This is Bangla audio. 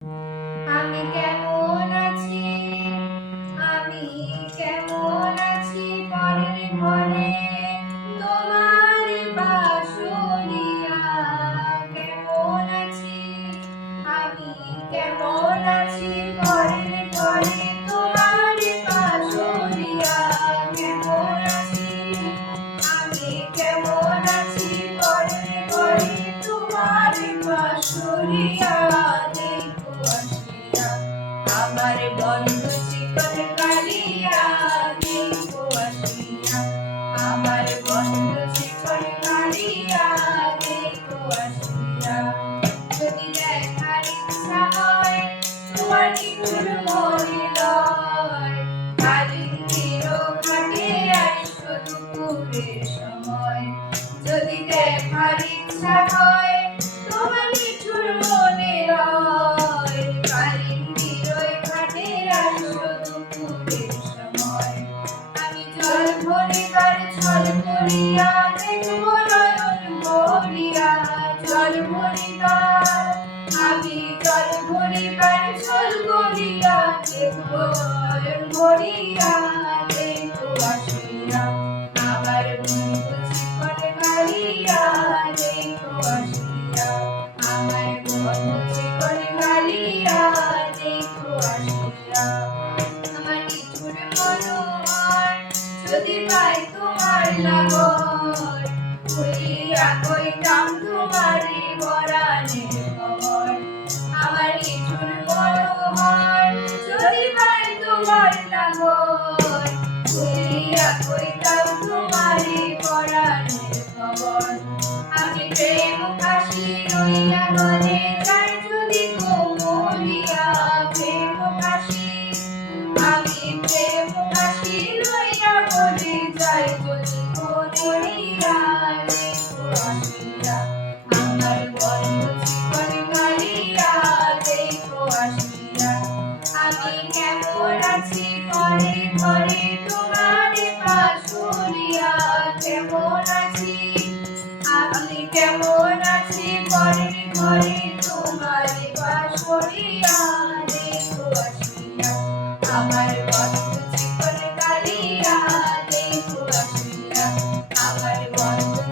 আমি কেমন আছি, আমি কেমন আছি পরের ঘরে তোমার বাঁশরিয়া। কেমন আছি, আমি কেমন আছি পরের ঘরে তোমার বাঁশরিয়া। কেমন আছি, আমি কেমন আছি পরের ঘরে তোমার বাঁশরিয়া। আমার বন্ধু চিকন কালিয়া দেখো আসিয়া, আমার বন্ধু চিকন কালিয়া দেখো আসিয়া। যদি দেখার ইচ্ছা হয় তোমার নিঠুর মনে লয়, কালিন্দির ঘাটে আইসো দুপুরের সময়। যদি দেখার ইচ্ছা হয় তোমার নিঠুর মনে লয়, আমি জল ভরিবার ছল করিয়া দেখবো নয়ন ভরিয়া। জল ভরিবার, আমি জল ভরিবার ছল করিয়া দেখবো নয়ন ভরিয়া। দেখো আসিয়া আমার বন্ধু চিকন কালিয়া দেখো আসিয়া, আমার বন্ধু চিকন কালিয়া দেখো আসিয়া। আমার নিঠুর মনোহর যদি পাই তোমার লাগর, ভুলিয়া কইতাম তোমারে পরাণের খবর। আমার নিঠুর মনোহর যদি পাই তোমার লাগর, ভুলিয়া কইতাম তোমারে পরাণের খবর। আমি প্রেম ফাঁসি লইয়া গলে যাই যদি কোমলিয়া। প্রেম ফাঁসি, আমি প্রেম ফাঁসি লইয়া গলে যাই যদি কোমলিয়া। দেখো আসিয়া আমার বন্ধু চিকন কালিয়া দেখো আসিয়া। আমি কেমন আছি ঘরে ঘরে তোমার বাঁশরিয়া। কেমন আছি, আমি কেমন আছি পরের ঘরে তোমার বাঁশরিয়া। দেখো আসিয়া আমার বন্ধু চিকন কালিয়া দেখো আসিয়া, আমার বন্ধু